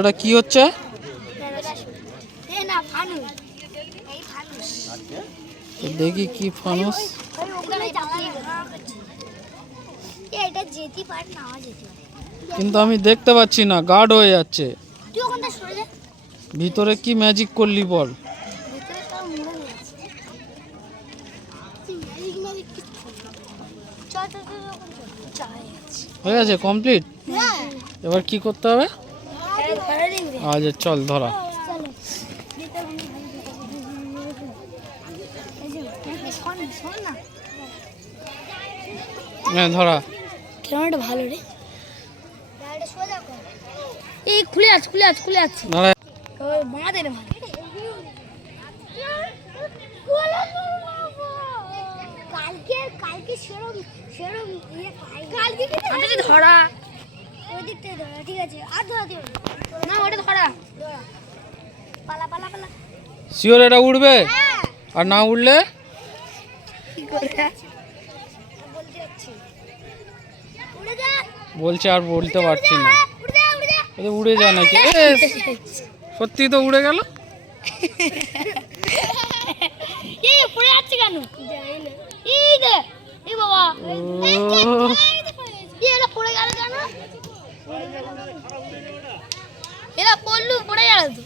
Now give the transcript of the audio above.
এটা কি হচ্ছে? দেখি কি ফানুস। কিন্তু আমি দেখতে পাচ্ছি না গার্ড হয়ে যাচ্ছে। ভিতরে কি ম্যাজিক করলি বল। চল, চল চল। হয়ে গেছে কমপ্লিট হ্যাঁ। এবার কি করতে হবে? আচ্ছা চল ধরা। হ্যাঁ ধরা। ক্যামেরাটা ভালো রে। এই খুলে আছে খুলে আছে খুলে আছে। বাঁধে ভালো। কালকে সেরম সেরম ইয়ে পাই কালকে কি ধরা ওই দিক থেকে ধরা ঠিক আছে আর ধরা দিও না। ওটা ধরা। ধরা। পালা পালা পালা। শিওর এটা উঠবে হ্যাঁ। আর না উঠলে বলছে আর বলতে পারছি না। উড়ে যা নাকি। সত্যি তো উড়ে গেল? কেন এই দে এই বাবা ও এই এরা পড়ে গেল কেন এরা পড়লু পড়ে গেল তো।